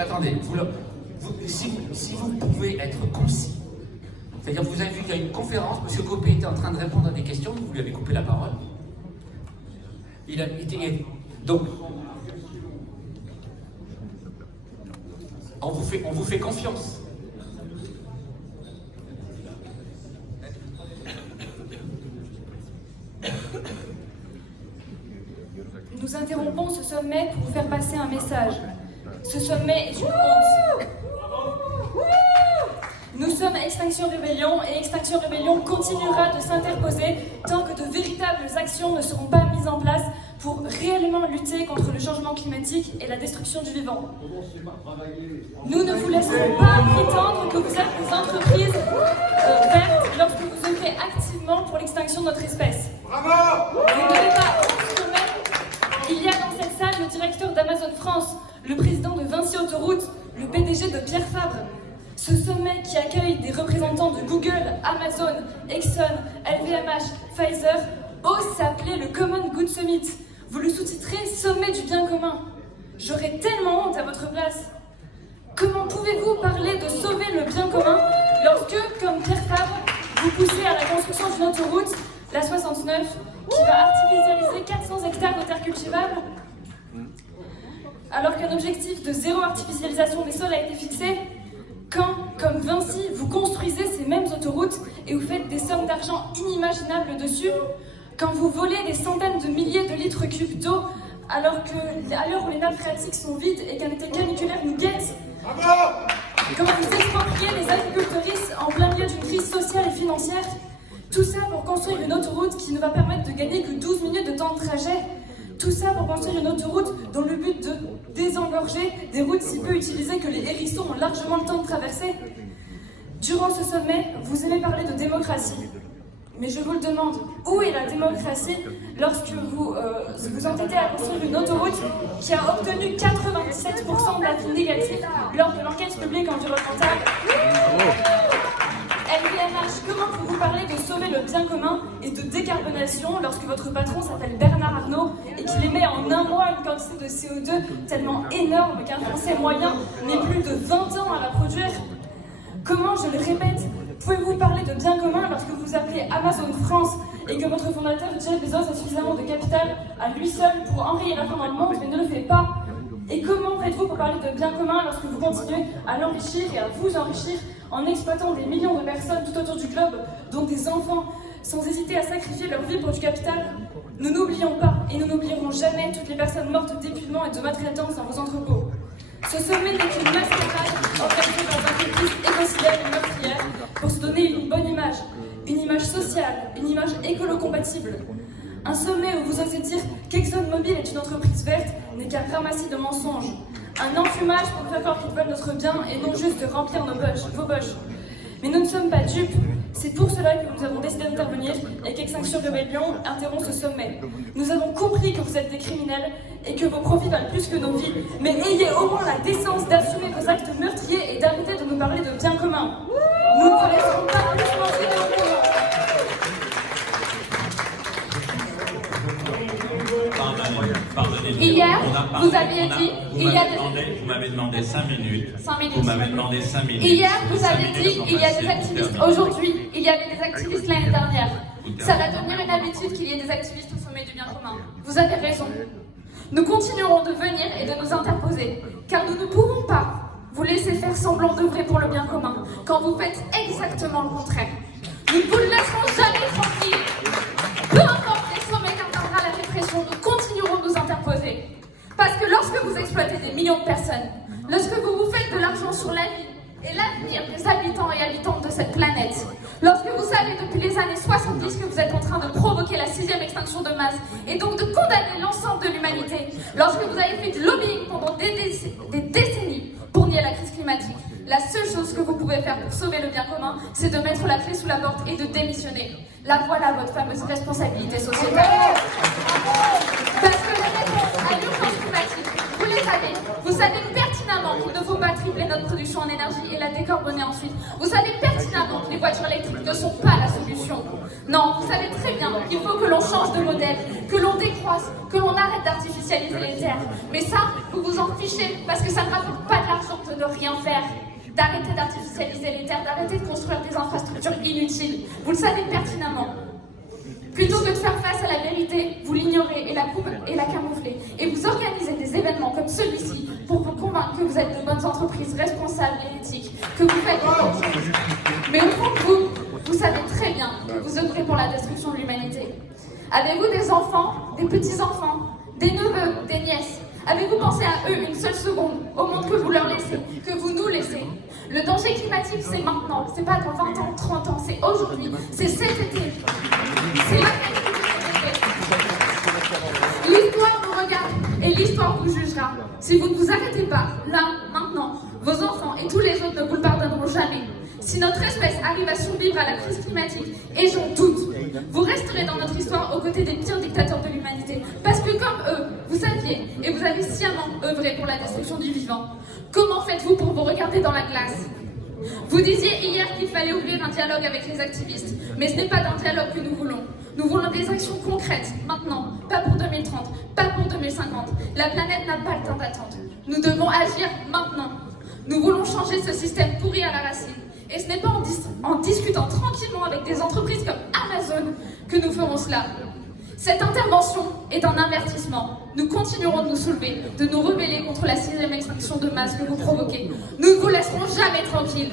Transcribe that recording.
mais attendez, si vous pouvez être concis, c'est-à-dire que vous avez vu qu'il y a une conférence, M. Copé était en train de répondre à des questions, vous lui avez coupé la parole. Il a été... Donc, on vous fait confiance. Nous interrompons ce sommet pour vous faire passer un message. Ce sommet est une honte. Nous sommes Extinction Rebellion et Extinction Rebellion continuera de s'interposer tant que de véritables actions ne seront pas mises en place pour réellement lutter contre le changement climatique et la destruction du vivant. Nous ne vous laisserons pas prétendre que vous êtes des entreprises vertes lorsque vous œuvrez activement pour l'extinction de notre espèce. Bravo! Vous ne devez pas honte quand même. Il y a dans cette salle le directeur d'Amazon France, le président de Vinci Autoroute, le PDG de Pierre Fabre. Ce sommet qui accueille des représentants de Google, Amazon, Exxon, LVMH, Pfizer, ose s'appeler le Common Good Summit. Vous le sous-titrez Sommet du bien commun. J'aurais tellement honte à votre place. Comment pouvez-vous parler de sauver le bien commun lorsque, comme Pierre Fabre, vous poussez à la construction d'une autoroute, la 69, qui va artificialiser 400 hectares de terres cultivables? Alors qu'un objectif de zéro artificialisation des sols a été fixé, quand, comme Vinci, vous construisez ces mêmes autoroutes et vous faites des sommes d'argent inimaginables dessus, quand vous volez des centaines de milliers de litres cubes d'eau à l'heure où les nappes phréatiques sont vides et qu'un été caniculaire nous guette, quand vous expropriez les agricultrices en plein milieu d'une crise sociale et financière, tout ça pour construire une autoroute qui ne va permettre de gagner que 12 minutes de temps de trajet. Tout ça pour construire une autoroute dans le but de désengorger des routes si peu utilisées que les hérissons ont largement le temps de traverser. Durant ce sommet, vous aimez parler de démocratie. Mais je vous le demande, où est la démocratie lorsque vous vous entêtez à construire une autoroute qui a obtenu 87% d'avis négatifs lors de l'enquête publique environnementale? LVMH, comment pouvez-vous parler de sauver le bien commun et de décarbonation lorsque votre patron s'appelle Bernard Arnault et qu'il émet en un mois une quantité de CO2 tellement énorme qu'un Français moyen met plus de 20 ans à la produire? Comment, je le répète, pouvez-vous parler de bien commun lorsque vous appelez Amazon France et que votre fondateur Jeff Bezos a suffisamment de capital à lui seul pour enrayer la faim dans le monde mais ne le fait pas? Et comment faites-vous pour parler de bien commun lorsque vous continuez à l'enrichir et à vous enrichir en exploitant des millions de personnes tout autour du globe, dont des enfants, sans hésiter à sacrifier leur vie pour du capital? Nous n'oublions pas et nous n'oublierons jamais toutes les personnes mortes d'épuisement et de maltraitance dans vos entrepôts. Ce sommet n'est qu'une mascarade organisée dans un pays écocidaire et meurtrière pour se donner une bonne image, une image sociale, une image écolo-compatible. Un sommet où vous osez dire qu'ExxonMobil est une entreprise verte n'est qu'un ramassis de mensonges. Un enfumage pour faire croire qu'ils veulent notre bien et non juste remplir vos poches. Mais nous ne sommes pas dupes. C'est pour cela que nous avons décidé d'intervenir et qu'Extinction Rebellion interrompt ce sommet. Nous avons compris que vous êtes des criminels et que vos profits valent plus que nos vies. Mais ayez au moins la décence d'assumer vos actes meurtriers et d'arrêter de nous parler de bien commun. Nous ne vous laisserons pas plus manger de nos communs. Hier, vous aviez dit... Vous m'avez demandé 5 minutes. 5 minutes. Vous m'avez demandé 5 minutes. Hier, vous avez dit il y a des activistes. Aujourd'hui, il y avait des activistes l'année dernière. Ça va devenir une habitude qu'il y ait des activistes au sommet du bien commun. Vous avez raison. Nous continuerons de venir et de nous interposer, car nous ne pouvons pas vous laisser faire semblant d'œuvrer pour le bien commun quand vous faites exactement le contraire. Nous ne vous laisserons jamais tranquille. Peu importe les sommets qu'atteindra la répression, nous continuerons de nous interposer. Parce que lorsque vous exploitez des millions de personnes, lorsque vous vous faites de l'argent sur la vie et l'avenir des habitants et habitantes de cette planète, lorsque vous savez depuis les années 70 que vous êtes en train de provoquer la 6e extinction de masse et donc de condamner l'ensemble de l'humanité, lorsque vous avez fait du lobbying pendant des décennies pour nier la crise climatique, la seule chose que vous pouvez faire pour sauver le bien commun, c'est de mettre la clé sous la porte et de démissionner. Là voilà votre fameuse responsabilité sociétale. Parce que les réponses à l'urgence climatique, vous les savez. Vous savez pertinemment qu'il ne faut pas tripler notre production en énergie et la décarboner ensuite. Vous savez pertinemment pertinemment que les voitures électriques ne sont pas la solution. Non, vous savez très bien qu'il faut que l'on change de modèle, que l'on décroisse, que l'on arrête d'artificialiser les terres. Mais ça, vous vous en fichez parce que ça ne rapporte pas de l'argent de ne rien faire. D'arrêter d'artificialiser les terres, d'arrêter de construire des infrastructures inutiles. Vous le savez pertinemment. Plutôt que de faire face à la vérité, vous l'ignorez et la camouflez. Et vous organisez des événements comme celui-ci pour vous convaincre que vous êtes de bonnes entreprises responsables et éthiques, que vous faites des bonnes choses. Mais au fond de vous savez très bien que vous œuvrez pour la destruction de l'humanité. Avez-vous des enfants, des petits-enfants, des neveux, des nièces? Avez-vous pensé à eux une seule seconde, au monde que vous leur laissez, que vous nous laissez? Le danger climatique, c'est maintenant, c'est pas dans 20 ans, 30 ans, c'est aujourd'hui, c'est cet été. C'est maintenant que vous arrêtez. L'histoire vous regarde et l'histoire vous jugera. Si vous ne vous arrêtez pas, là, maintenant, vos enfants et tous les autres ne vous le pardonneront jamais. Si notre espèce arrive à survivre à la crise climatique, et j'en doute, vous resterez dans notre histoire aux côtés des pires dictateurs de l'humanité. Parce que comme eux, vous saviez et vous avez sciemment œuvré pour la destruction du vivant. Comment faites-vous pour vous regarder dans la glace? Vous disiez hier qu'il fallait ouvrir un dialogue avec les activistes, mais ce n'est pas d'un dialogue que nous voulons. Nous voulons des actions concrètes, maintenant, pas pour 2030, pas pour 2050. La planète n'a pas le temps d'attendre. Nous devons agir maintenant. Nous voulons changer ce système pourri à la racine. Et ce n'est pas en discutant tranquillement avec des entreprises comme Amazon que nous ferons cela. Cette intervention est un avertissement. Nous continuerons de nous soulever, de nous rebeller contre la 6e extinction de masse que vous provoquez. Nous ne vous laisserons jamais tranquilles.